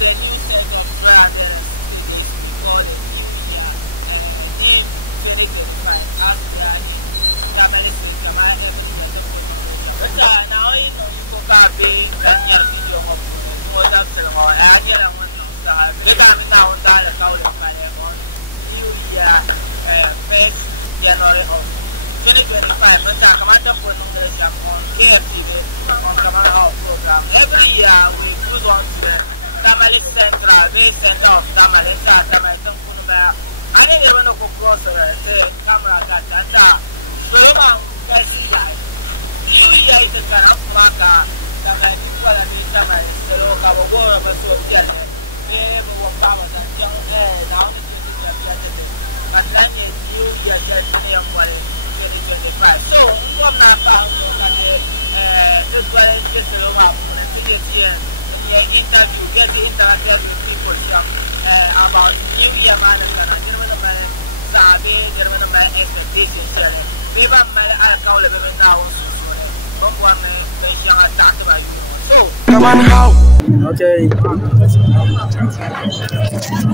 the new set of brothers called the team generated by Africa. Now, you know, for Barbie, that young people was up to the more. I get on one of the now that I call it my New Year, first January of 2025. But I come out of on KFTV on Kamala program. Every year we put on the Tamale Central, they send off Tamale, Tamale, I think they want to go across the camera that New Year is a kind of marker that I think what I mean, so I will go over to get it. We have one power that young air now. But then is New Year, just near 2025. So, what my power this one is just a little up for the year. Interview, get the interview with people about New Year management and German Sabi, German expectations. People might call it now. Okay.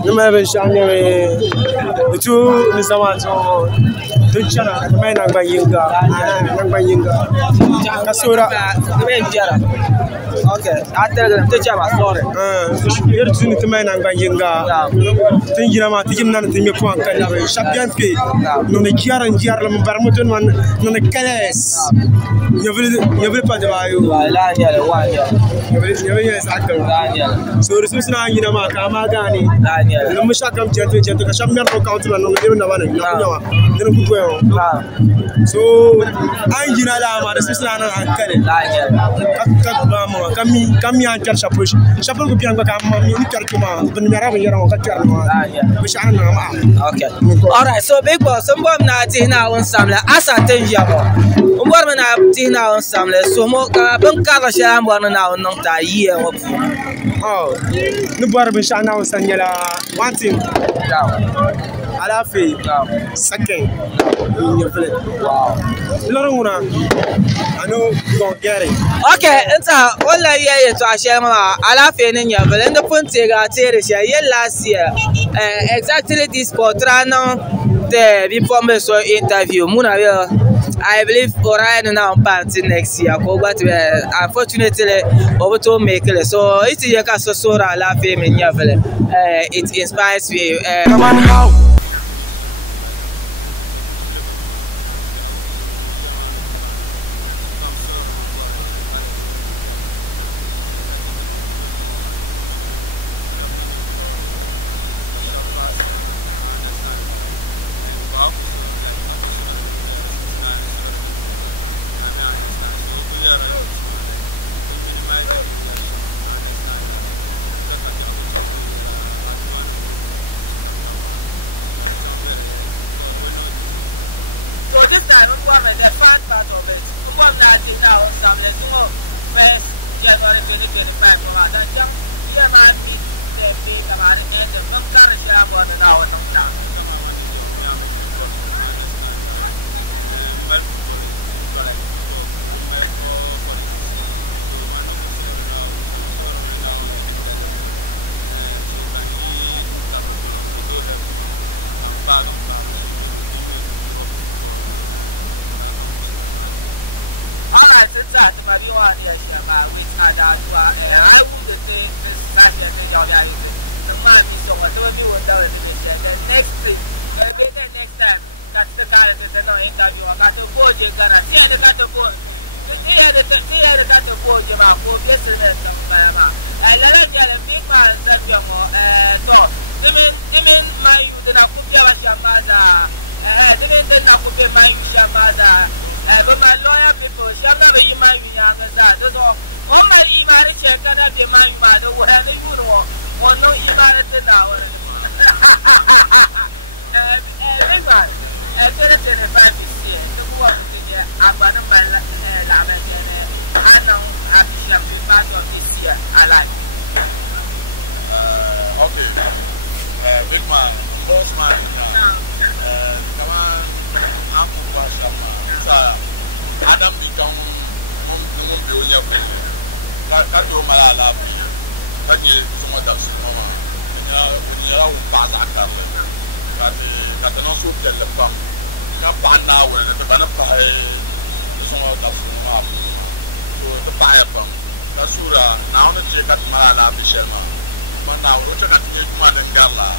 You may be showing the two is the one to China, the man by Yinga, Kasura. Okay, I tell them to Java, sorry. You're tuning to man by Yinga. Thinking about him, nothing you want. Shapianski, no, the Kiara and Jarlam Barmuton, no, the Calais. You will put the value. So the Swiss Nine, Magani, the Mushakam Gentry, the Shamman Council, and the one. So I the Swiss Nine and come here and catch a push. Shapel will be on the Karkuma, the Maravan, okay. All right, so big boss, some bomb now on some as I tell you. Woman have seen our some so more Bunkara Sham one now, not a year. Oh, the Barbisha now, Sanyala, one thing down. Alafi, second. Wow. Loruna, I know you don't get it. Okay, it's all I hear to Ashema, Alafi in your Valenda Puntega, Teresia, last year. Exactly this portrano, the before interview, Munaville. I believe Orion now party next year, but unfortunately, over to make it. So it's a Casosora La Fame in Yavel. It inspires me. Come on, how? Tadi semua dah semua. Ini lah upah tak kami. Kata nak suruh lepas. Nampak nak awal, lepas nak pakai semua dah semua. Tu lepas apa? Dah surah. Nak nak cakap mana nak bisel mah. Mana awal cakap ni cuma nak jalan.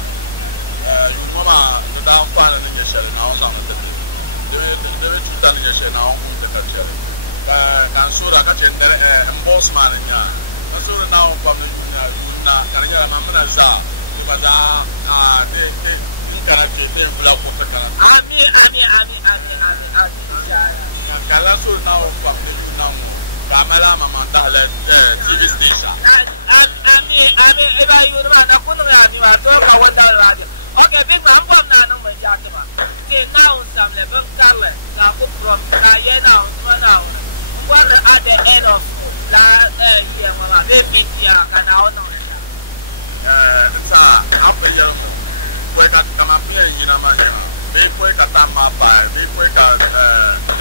Mama dah apa nak bisel? Nak orang nak tu. Dia cerita ni bisel nak orang nak bisel. Kan surah kan cakap bos mana ni. Kan surah nak apa ni? Nak kerja mana zah. Pada ni cara kita belau pun sekarang. Amin. Kalau suruh tahu pakai nama, ramai mama tak le TV station. Amin. Eba you mana aku nak ni macam kawan dah lagi. Okay, big man, apa nak nak menjadi mah? Kita usam le, besar le. Aku pun kaya mana. What at the end of la yang mama, big dia kan awak nak. Besar apa yang mereka kami ini nama dia. Mereka tambah apa? Mereka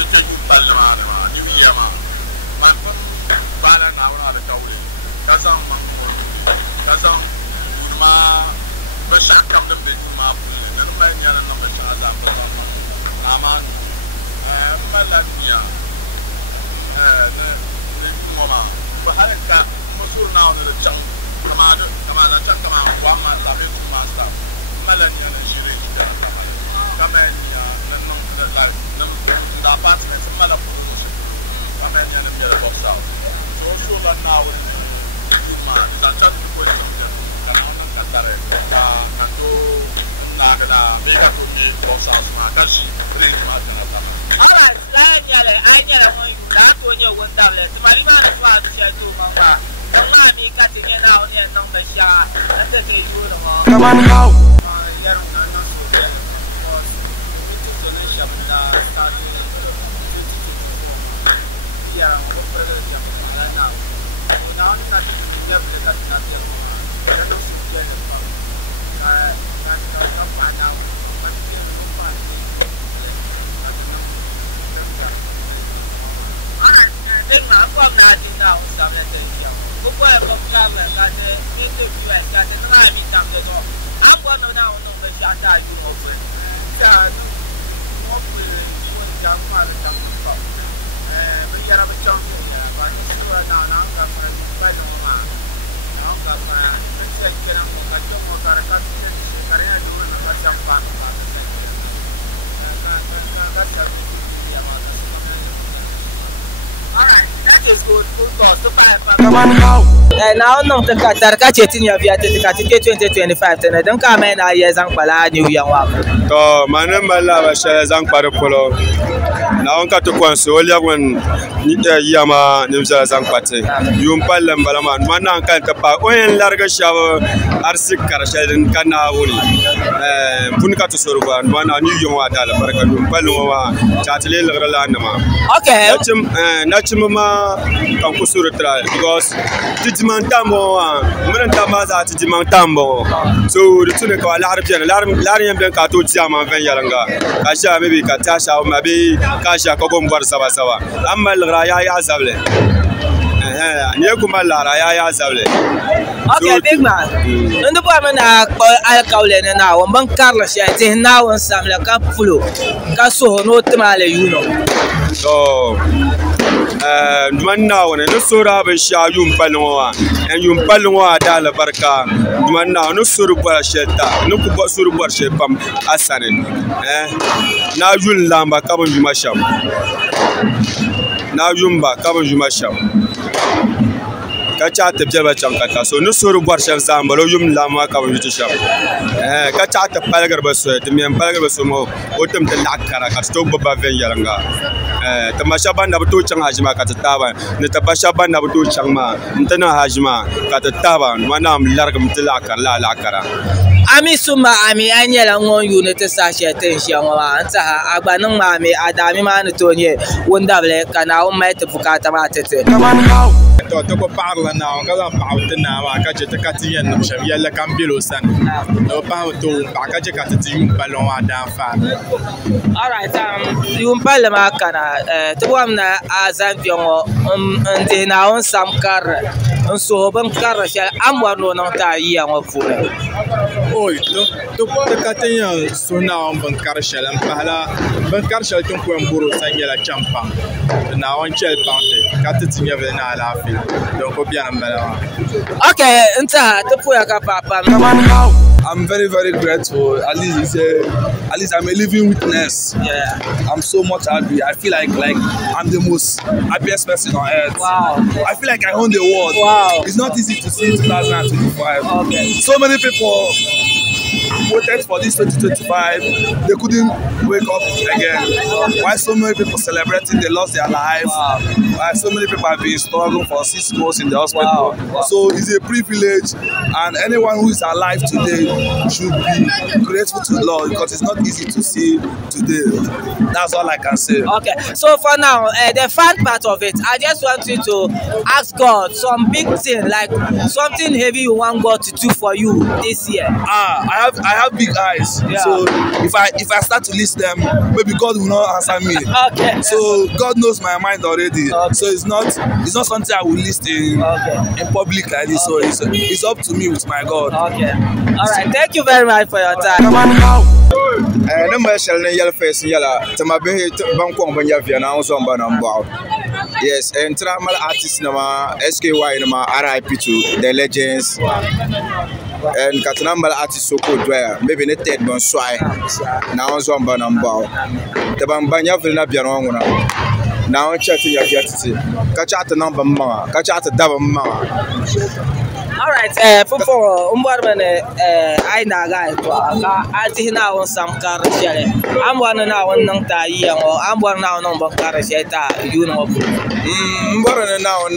itu jual nama New Year mah. Macam mana orang ada tahu ni? Kasang rumah besar kami di rumah. Nampak ni ada nama besar ada. Nama Malaysia. Ni rumah. Bahagian musuh nawan ada cang. Kemana cang kemana buang malah itu masak. Malaysia ni syirik kita. Kami dapat semua produksi. Kami ni biar bosan. So kan nawan cuma kita cakap tu karena orang kata kan tu nak kena mereka tu di bosan semua kasih beri macam apa. Alright, saya lah mau dah tu ni undang le. Semari mana tu ada tu mama. Mama ni kata ni nak ni nak bersah. Ada keju dong. Come on how. Now no te katar ka chetin ya via te ka 2025 tene dan ka mai na ye zan kwala new year wa to manan balla ba sha zan kwara polo na on ka to kwanso olia gon ni yama ne msa zan kwate yum pallan balama manan kan ta pa oyen larga shawo arsik karashin kana woni bun ka to soruba mana new year wa dala barka yum pallan wa chatile lagrala nama okay na chim ma kan kusuru tra because tijiman tambo mun tamba za tijiman tambo so ritune ka la arabiyana la yan ben ka to jama ben yaranga ka sha maybe ka tasha ma be ka sha ko gombar sawa amma al ya zable ne kuma la ya zable okay big man ndu ba mana al kaule na won ban karla sha te na won samla ka fulo ka so no tmale yuno so dumanna wona no sura be sha yum palwa en yum palwa dala barka dumanna no suru ba sheta no ku ba suru ba she pam asane na yul lamba ka ban juma sham na yumba ka ban juma sham ka cha te bjaba cham kata so no suru ba she zambalo yum lamba ka ban juti sham ka cha te palgar ba so te mem palgar ba so mo otum te lakara ka sto ba ven yaranga tamasha banda buto chang hajima ka taba ne tabasha banda buto chang ma ntana hajima ka taba mana am largam tilaka la lakara ami suma ami anyela ngon unit sa shete nshawa anta agba nan ma mi adami ma ne to nye wonda ble kana o mai te bukata ma tete to ko parla na ka la pautna ma ka je ta katiyen nam shabiya la kambilo san do pa to ba ka je ka tiyin balon wa da fa alright yum pale ma kana to wamna azan fiongo ndina on samkar n suhu bin karili shɛli a ni bɔri ni o niŋ ti a yiya ŋɔ puuni. Oi, ti ka ti yɛn suhu Naawuni bin kari shɛli n pahila bin kari shɛli tin kɔn bɔro sa nyɛla chɛm pam ti Naawuni chɛli pam ka ti nyɛ bi ni alaafee don ko biɛni n bala maa. Okay, n tiɛha ti puya ka paɣa pam. I'm very, very grateful. At least I'm a living witness. Yeah. I'm so much happy. I feel like I'm the most happiest person on earth. Wow. I feel like I own the world. Wow. It's not easy to see 2025. Okay. So many people voted for this 2025. They couldn't wake up again. Why so many people celebrating they lost their life? Wow. Why so many people have been struggling for 6 months in the hospital? Wow. So it's a privilege, and anyone who is alive today should be grateful to the Lord because it's not easy to see today. That's all I can say. Okay, so for now, the fun part of it, I just want you to ask God some big thing, like something heavy you want God to do for you this year. I have big eyes. Yeah. So if I start to list them, maybe God will not answer me. Okay. So God knows my mind already. Okay. So it's not something I will list in public like this. So it's up to me with my God. Okay. All right. Thank you very much for your time. Ne ma shɛli ni yɛli fɛs yɛla ti ma bihi ban kɔŋ binyɛri na zɔn ba nan bɔɣu. Yes, and tira mali artist nima SKY nima RIP to the legends. And katina mali artist so ko doya maybe ne ted ban swai na zɔn ba nan bɔɣu. Ti ban ba nyɛvili na biɛni ŋɔ ŋuna. Na on chat ya titi. Ka chat nan ban maŋa, ka chat da ban maŋa. All right, for umbarmane ai na ga to ka ati na won sam kar shele am wan na won nang ta yi ngo am wan na won ban kar she ta yu no mbarane na won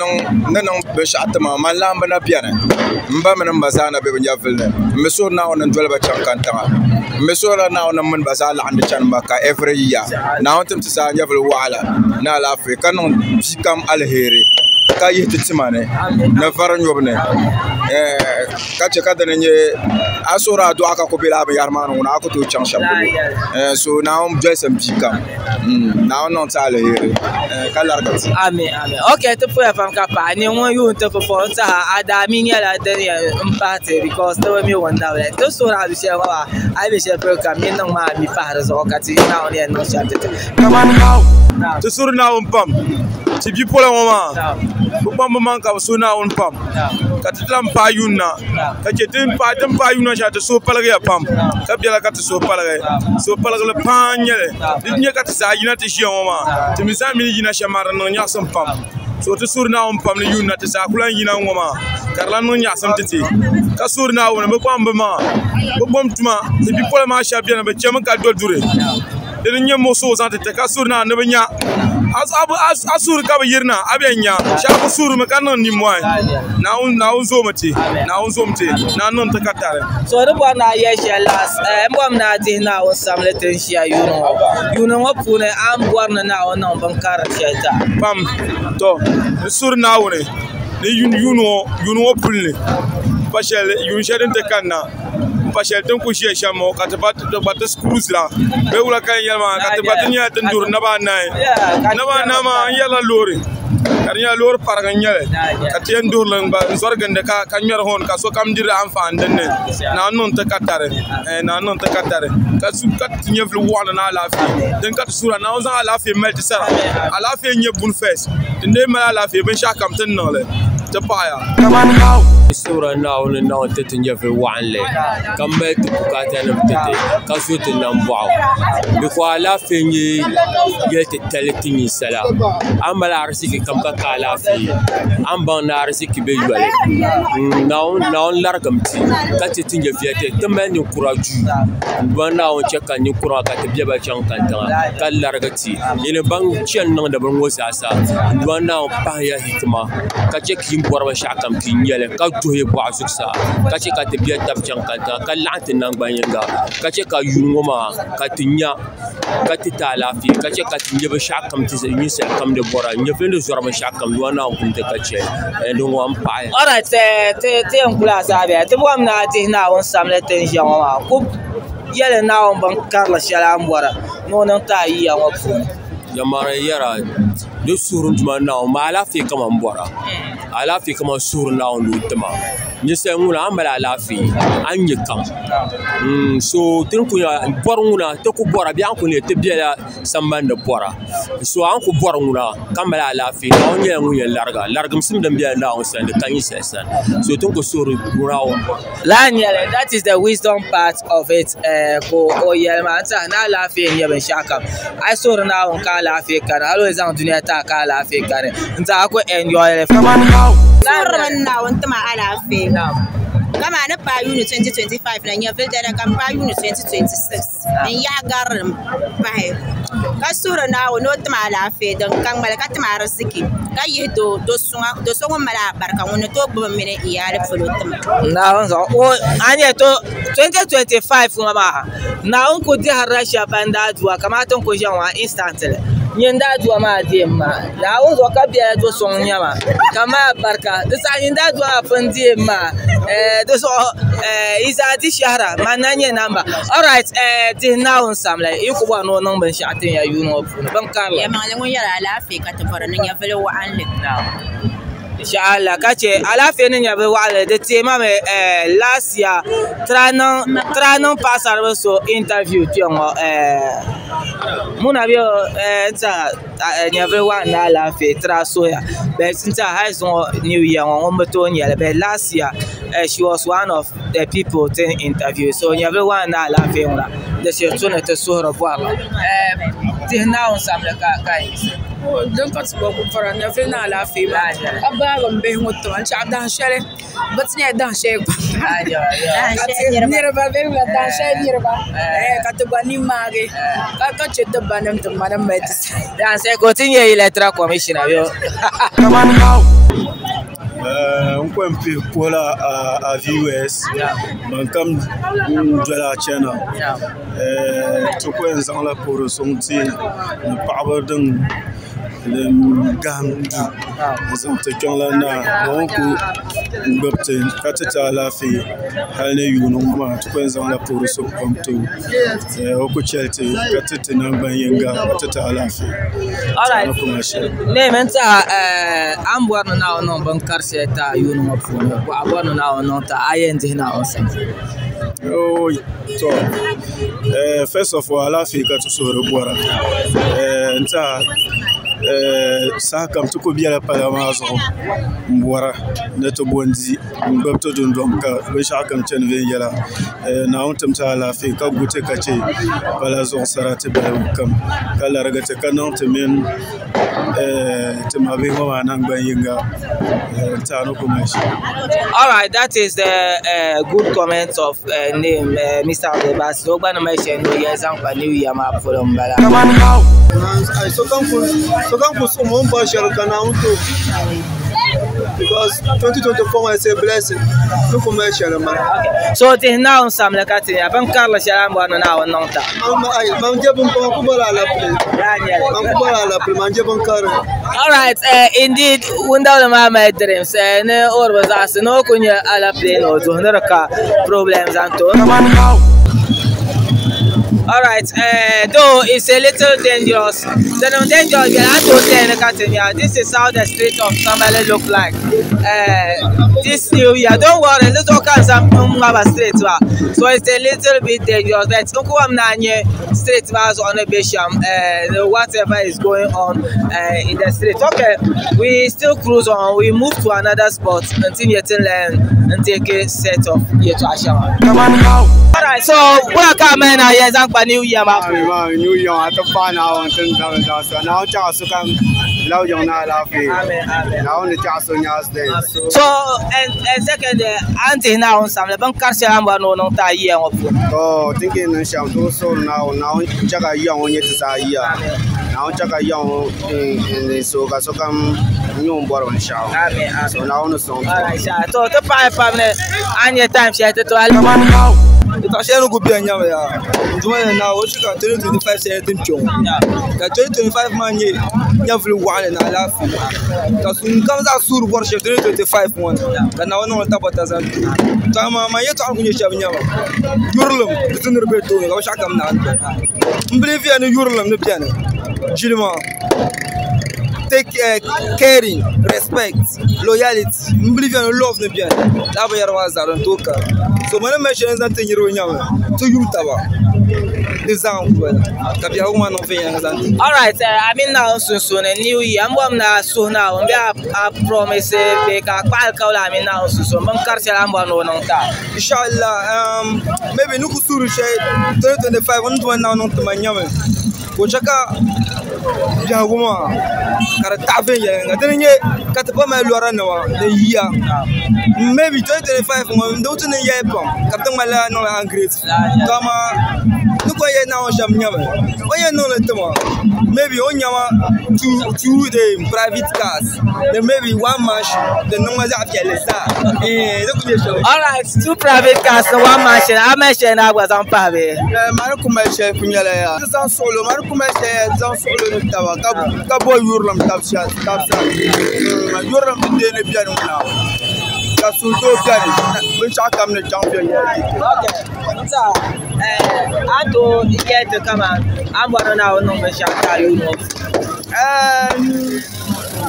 nang be shatma man lamba na piane mba men mbazana be nyafilne meso na won ndol ba chankanta meso na won man bazala and chan maka every year na won tum tsa nyafil wala na la afrika non fikam alheri ka yiti timane na faran yobne kace kada ne asura do aka ko bila ba yarmanu na ko to chan shabu so now just am bika now non tale here kalargat amen okay to for fam ka pa ni won you to for ta adami ni ala de empate because to me wonder we to so na bi she wa ai bi she program ni non ma mi pa ra zo ka ti na on no chat come on now to sur na on pam ti bi pour le moment bu pam man ka so na on pam ka ti lam pa yunna ka je tin pa yunna sha to so palga pam ka biela ka to so palga le panyele di nya ka sa yina ti shi on ma ti mi sa mi yina sha mar no nya sam pam so to sur na on pam le yunna ti sa kulan yina ngoma karla no nya sam titi ka sur na on bu pam ma bu bom tuma ti bi pour ma sha biela be chem ka do dure de nya mo so zante te ka sur na ne nya asur ka yirna abenya shabu suru me kanon ni moy na un zo mate na non ta katare so de bona ye shelas mbom na ti na on samle ten shia yuno wapune am borna na on non bankara sheta pam to sur na wone ni yuno wapulne pashel yun shedin te kanna pashel ton ku shia shamo ka ta bat screws la be wala kan yalma ka ta bat nya tan dur na ba nay na ma yalla lori kariya lor parga nyale ka tien dur lang ba zorgande ka nyer hon ka so kam dir am fa ndenne na non ta katare ka su kat nyevlu wala na la fi den kat sura na on za la fi melti sara ala fi nyebun fes de mala la fi ben shakam tan no le ta paya sura na on tete nyevlu wanle kam met bukata na tete ka so te nambo bi ko ala fi nyi yete teletingi sala amala arsiki kam ka kala fi am ban na arsiki be yole na on largam ti ka te tinje fiete tambe ni kuraju ban na on cheka ni kura ka te biaba chan kanta ka largati ina ban chen nan da ban wosa sa ban na on pa ya hikma ka che kim borba shakam kin yele ka doye bo asuksa ka che ka te biya tab chan kanta ka lantin nan ban yanga ka che ka yungoma ka tinya ka ti tala fi ka che ka tinje ba shakam ti ni se kam de bora nyefendo zorba shakam wana on te ka che ndo wan pa all right te on kula sabe te bom na ti na on samle ten jama ku yele na on ban karla shala mbora no non ta yi ya wafu yamara yara ni surun tuma naw ma ala fi kama mbora ala fi kama surun naw lu tuma ni se nguna amala ala fi anye kam so tin ku ya bor nguna to ku bora bi an ku ne te biela samban de bora so an ku bor nguna kamala ala fi on ye nguye largum sim dem biela naw sen de tanyi sen so tin ku surun nguna Lanyele, that is the wisdom part of it. Ko oyelma anta na ala fi nye ben shaka I saw na on ka ala fi kan always on dunia ta ka ala fi kan nta ko enjoy Surman na on tama ala fi kama na pa uni 2025 na nya filter kan pa uni 2026 en ya garam pa he ka sura na on no tama ala fi dan kan mala ka tama rasiki ka ye do songa mala barka on to bo mene iyare folo tama na on so o anye to 2025 ngama na on ko di harasha banda duwa kamata on ko janwa instantly nyenda duwa ma di ma na on so ka bia do son nyama kama barka disa nyenda duwa fandi ma do so isa di shahra mananye namba all right di now on samle ikuba no non ben shatin ya yuno ban karla ya ma ngon yara lafi ka tafara nan ya fele wa an na inshallah kace alafe ne yabe wale de tema me last year tranon pasar so interview tiongo muna bio nta yabe wa na alafe tra so ya but nta high so new year on beto nyele but last year she was one of the people in interview so yabe wa na alafe ngla de se tone te so ro bwa tihna on samle kai donc tu peux comprendre ne fait na la fille aba gombe ngoto an cha dan shere but ne dan shere ni reba be la dan shere ni reba ka to bani mage ka che to banam to madam betis dan se continue electoral commissioner yo on peut un peu pour la viewers comme de la chaîne tout quoi en la pour son team pas avoir le gamme ils ont été là donc baptême quand la fille elle est une non tout quoi en la pour son comme tout au coachete quand na banyenga tout la fille all right ne menta amboar na non ban karse ta yunu mafuno ko abon na non ta ayende na on sen oh so first of all la fille quand so rebora nta ça comme tout ko biela pala mazo mbora neto bondi mbapto dondom ka be shakam chen ve yela na on tamta la fi ka gute ka ce pala zo sarate ba kam kala raga te kanon te men te mabe ma nan ban yinga ta no ko mesh. All right, that is the good comment of name Mr. Abdebas so gba na mention no years and new year ma for mbala so kan ku so mon ba shar kana unto because 2024 is a blessing look for my share man so te now sam la katin ya ban karla sharam ba na wannan ta man je bun ko bala la play man ko bala la play man je bun kar all right indeed wunda ma my dreams ne or ba za su no kunya ala play no to ka problems anto all right though it's a little dangerous this is how the street of Tamale look like this new year. Don't worry, let's talk about street so it's a little bit dangerous but street on a bisham whatever is going on in the street. Okay, we still cruise on, we move to another spot until you learn and take a set of all right, so welcome New Year, New Year, at the fun now and now just come low young now the just on your day. So and second auntie now some ban karse no ta year oh thinking sham to so now jaga young on it now jaga young in so come new born show so now no song so to 5 minutes and your time share to because you go be anya ya nduma na o chika 2025 say tin chon ka 2025 man ye nya vle wale na la fi ka sun kam za suru bor chef 2025 won ka na wona ta bata za ta ma ye to angu nye chef nya ba yurlum tunur be to ka shaka na mbli fi an yurlum ne piane jilima take caring, respect, loyalty, believe in love ne bien. La ba yarwa zaron toka. So mana me shen zan tin yiro nyama. To yuta ba. Example. Kabia uma no fe yang zan. All right, I mean now so new year. Ambom na so now. We a promise be ka kwal ka la mean now so man karsel ambom no nonta. Inshallah, maybe nuku suru shay 2025 on to now non to manyame. Ko chaka ya goma kara tafe ya ngadene katapa ma lora no de yia. Maybe 2025 mo ndo to ne ye pom. Kapta mala no angret. Kama nuko ye na o sham nyame. Oye no le temo. Maybe on nyama two the private cars. Then maybe one machine. Then no maza afielesa. All right, 2 private cars and 1 machine. I mentioned I was on Pabe. Marukuma chef kunyala ya. Zan solo marukuma chef zan solo ni tawa. Kabo yurlam tapsha. Yurlam dene piano now. Kasulto piano. Which I come to champion. Okay. So, I do get to come on. I'm going to now know the shot.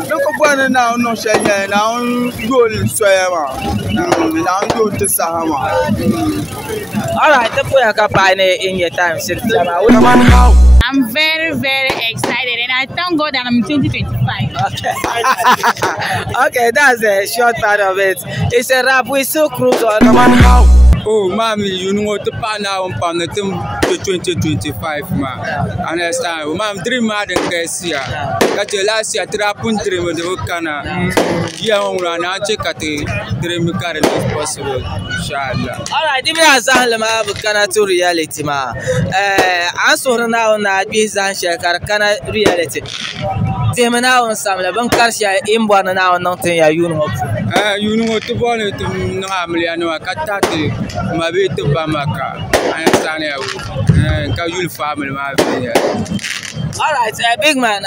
Look upon now, no shame now. Go swim. Now go to Sahama. All right, the boy in your time. I'm very, very excited, and I thank God that I'm 2025. Okay, that's a short part of it. It's a rap. We so cruise on. Oh, mommy, you know what the pan now on 2025, ma. Understand? Mom, dream mad and guess here. Got your last year, trapun dream with the Okana. Young run, I check at the dream car if possible. Inshallah. All right, give me a Zalama Kana to reality, ma. Answer now, not be Zanshakar, Kana reality. Timana on some Leban Karsia in one now, nothing, you know. You know what to want to know, Amliano, Katati. Maybe to Bamaka, I understand you family. All right, big man.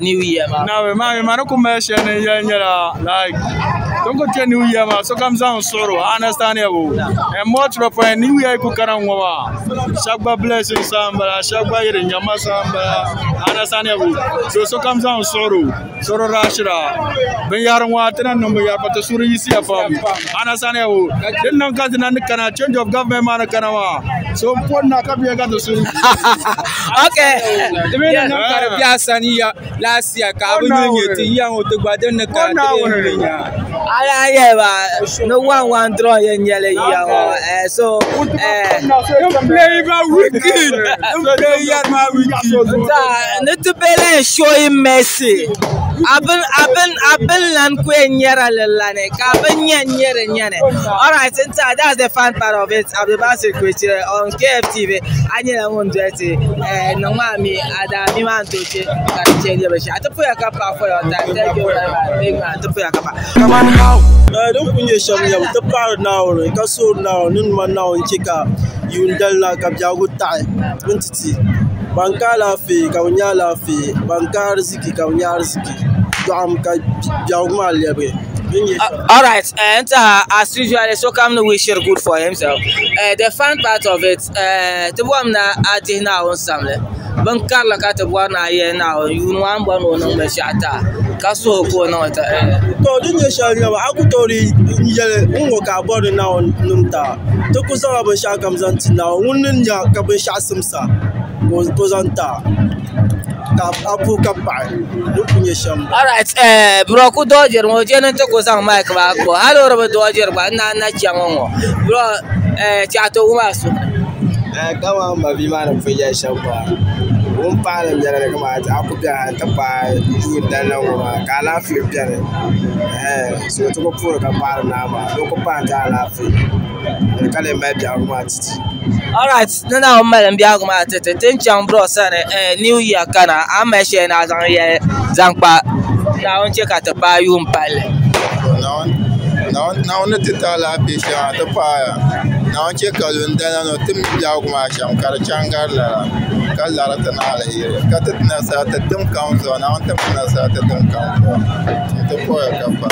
New Year, man. Now, my commercial like don't go to New Year, so comes down sorrow. Understandable. And much of a New Year could come on. Shagba blessing Samba, Shagba in Yamasamba. Understandable. So comes down sorrow. Sorrow Rashra. Ben Yaran number but the Suri from Understandable. Then no got an change of government Manakanawa. So important got the Suri. Okay. Last year, young to Baden. No one draw in yellow. So, not to be showing Messi. I've been Queen Yara Lane, all right, that's the fun part of it. I'll be basic on KFTV. I need a one dirty and no mammy. I man to change I to put a cup for your time. Thank you very much, big man. To put a cup. Come on now. Don't put your sham the power now. Kaso now, Nunman now in Chika. You will like a good time. 20. Bankala fee, Kaunyala fee, Bankar Ziki, Kaunyar Ziki. All right, and as usual, so come to wish you good for himself. The fun part of it, the one at now on Samle. Bankarla cat of 1 year now, you know, I'm one on the shata. Casso, go not. Didn't you shall never? I could tell you, Ungoka body now, Numta. Tokusa Shakams until now, Wunya Kabishasumsa goes on top. All right, bro, could Dodger, Mojan took us on Mike Vaco. Hello, Robert Dodger, but not young. Bro, Chato Masu. Come on, my man, for your shop. One pile and then come out. I put that by you than over. Gala flip Janet. So to go for a car now, local panta laughing. I can't imagine much. All right, now, Madam Biagma, Tencham Bros, New Year Kana, I'm a share as on here, Zampa. Now, check out the Bayum Pile. Now, not to tell a patient the fire. Now, check out and then on a Tim Biagma, Karachanga. ka lara ta na ala yiri ka ta na sa ta dum council na on ta na sa ta dum council ta ko ka pa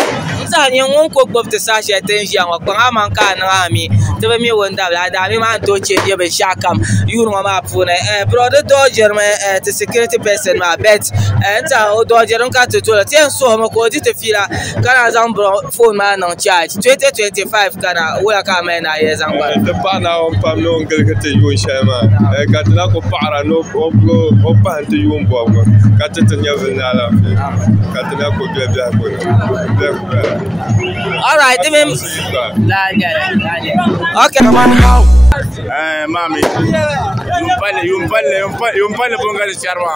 sa ni won ko gbob te sa she ten jian wa kwa man ka na ami te be mi wonda la da mi man to che je be shakam yuru ma pu ne brother Dodger me te security person ma bet enta o Dodger ka to to te so ma ko di te fila kana zan bro phone ma na charge 2025 kana wala ka me na ye zan ba te pa na on pam no ngel ke te yun shema ka te na ko para no o pa te yun bo ka te te nya na la ka te na ko be ko all right even okay mami yumpale bonga charma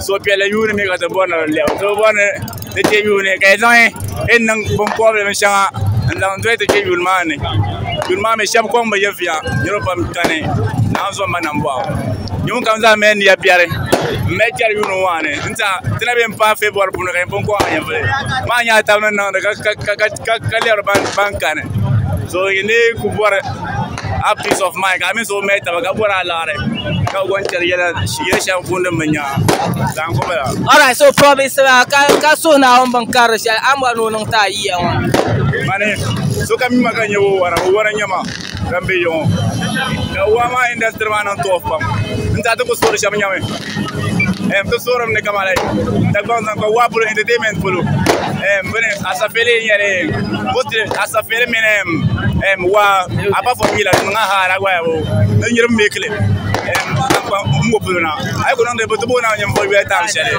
so pele yuni ne ka bona le to bona de te yuni ka zan en nang bon problem shanga ndang dwete ke yulmane yulmame sham ko mba yafia yoropam tane nazo manambwa yun kam za men ya biare me jar yunu wane nta tinabe mpa februar bunu ka bon ko anya vle ma nya ta non ka le ban kane so ine ku bor a peace of mind kami so me ta ga bora lare ka goncher yela shiye shan funda manya dan ko bela all right so promise ka so na on ban kar shi amma no non ta yi yawa mane so kami maganya wara nyama kambe yo da wama industry man to of pam nta to ko so sham nyame to soram ne kamale da ko wapro entertainment polo bene asafele yare botre asafele menem wa apa formula nga hara gwa bo nyir mekle mo pulona ay ko non de boto bona nyam boy wetam shele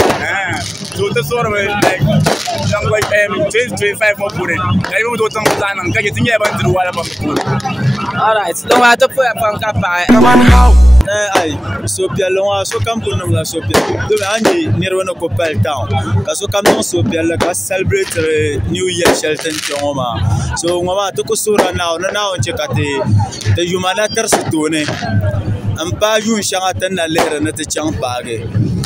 so to soram like jang boy 25 mo pure kay mo do tan zanan kay tinye ban tru wala ba all right donc wa to po pan ka pa ay so pialo so kam ko nam la so pialo do anji nirwana ko pel town ka so kam no so pialo ka celebrate new year shelton choma so ngoma to ko sura now on chekate te yumana ter situne ampa yun shanga tan na lera na te chang page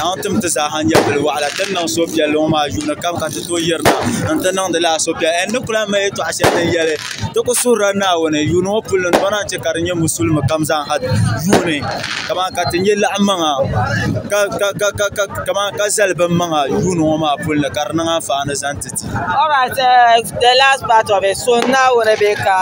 antum te sa hanya bel wala tan no so pialo ma yuna kam ka to yerna antan de la so pialo en kula me to ashata yele to ko sura now ne yuno pulun bana chekarnya musulma kam zan had yune kama ka tinye la amanga kama ka zalba manga yuno ma pulna karna fa na zantiti all right the last part of it so now Rebecca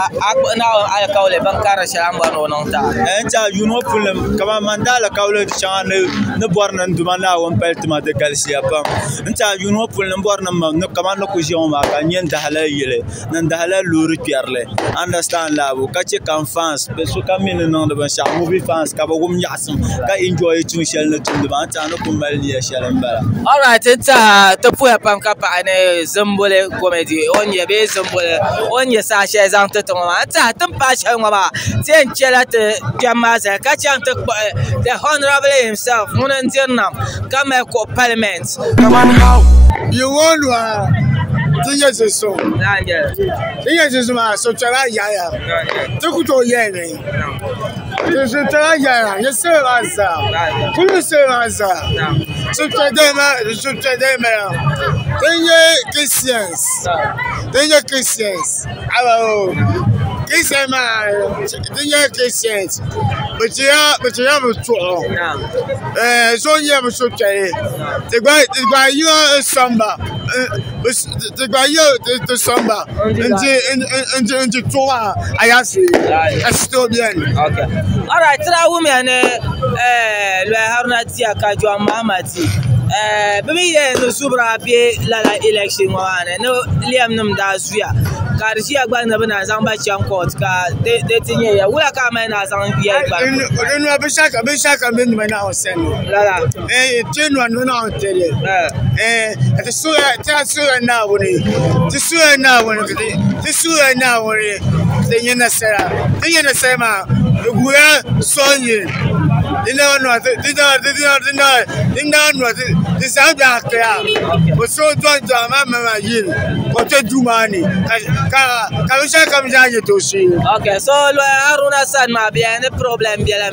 now al kaule bankara shamba no nonta enta yuno pulna kama mandala kaule chane ne borna ndumana won peltma de kalsia pam enta yuno pulna borna no kama no ko joma ka nyen dahala yele nan dahala luru pierle understand la bu ka che kan fans be so kamin no de ban sha movie fans ka ba gum yasum ka enjoy tun shel na tun ba ta no kun mali ya shalan bala all right enta to pu pam ka pa ne zambole comedy on ye be zambole on ye sa she zan to ma ta tun pa shan ba sen chela te jamaza ka chan to the honorable himself munan jirnam kama ko parliament come on how you want tinye so tinye so ma so chala ya to to ye ne je chala ya ye se ranza ku se ranza so tedema tinye Christians alo Christians tinye Christians but you have to so you have so chala the guy you samba the guy the samba into toa ayasi still bien okay all right tra women le haruna tia ka jo mamati baby no subra be la election wane no liam num da suya ka rishi agba na bana zan ba chan court ka de tinye ya wula ka mai na zan biya ba no be shaka me na o sen la tenu no na tele the suya na woni the suya na woni tinye na sera ma guya sonye dina no the sound ya o so don mama yin ko te dumani ka shaka me janye to shi okay so lo haruna san ma bien problem bien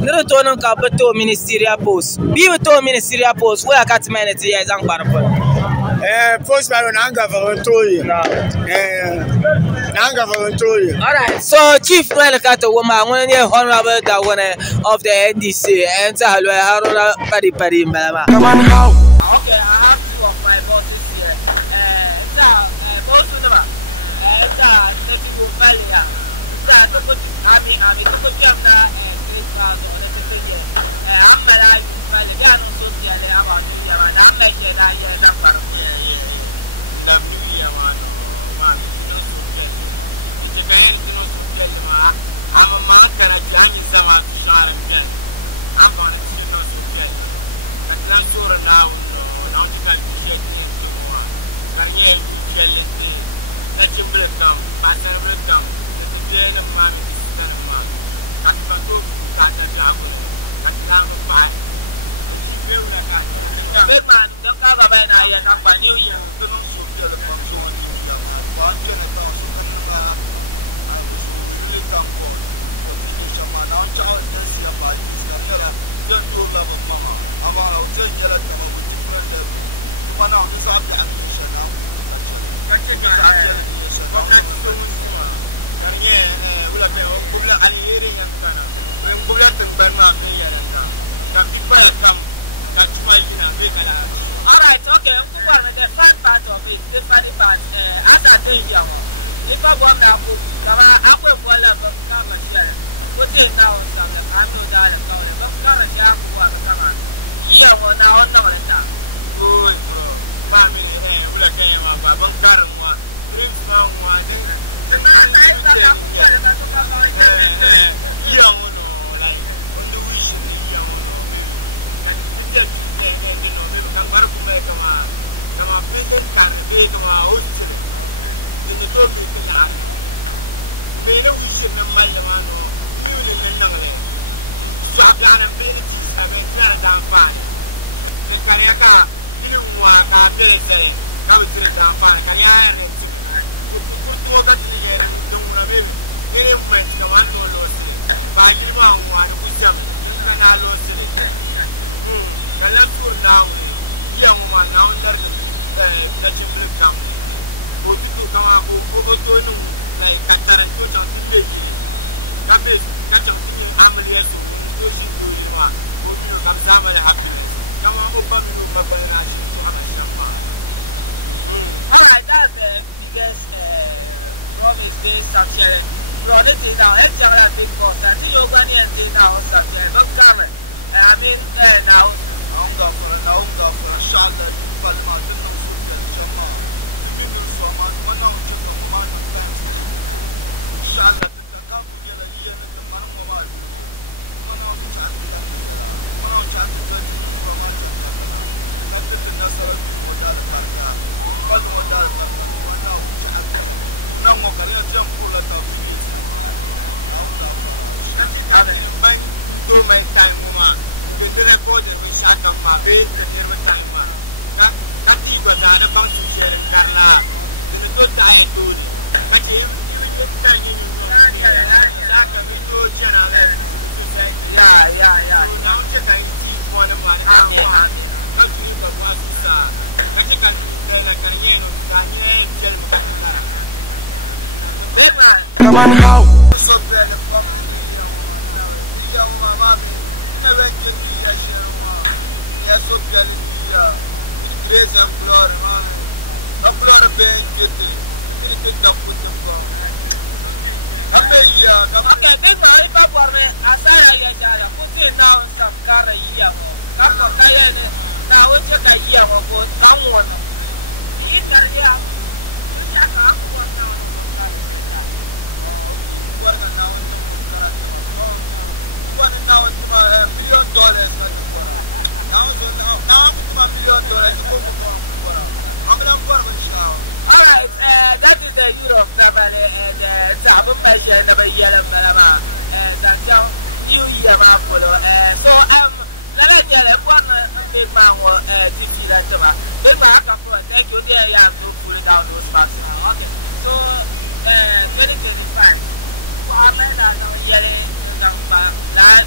ne retourne ka to ministerial post bi to ministerial post where cat minute ya zan bar post ba na anga for to yi Nanga for Victoria. All right. So Chief Noel Kato Woma, one honorable that one of the NDC, and Haruna Padi Malama. Come on, how? Okay, I have to of my bosses here. Most of them, come on, how? That is the Europe number and Sabu Pasha number Yellow Malama and that's how New Year Buffalo. So let me get a one big power TV that you have. Then back up for thank you there, young to pull it down those parts. Okay, so 2025. For our men are yelling, that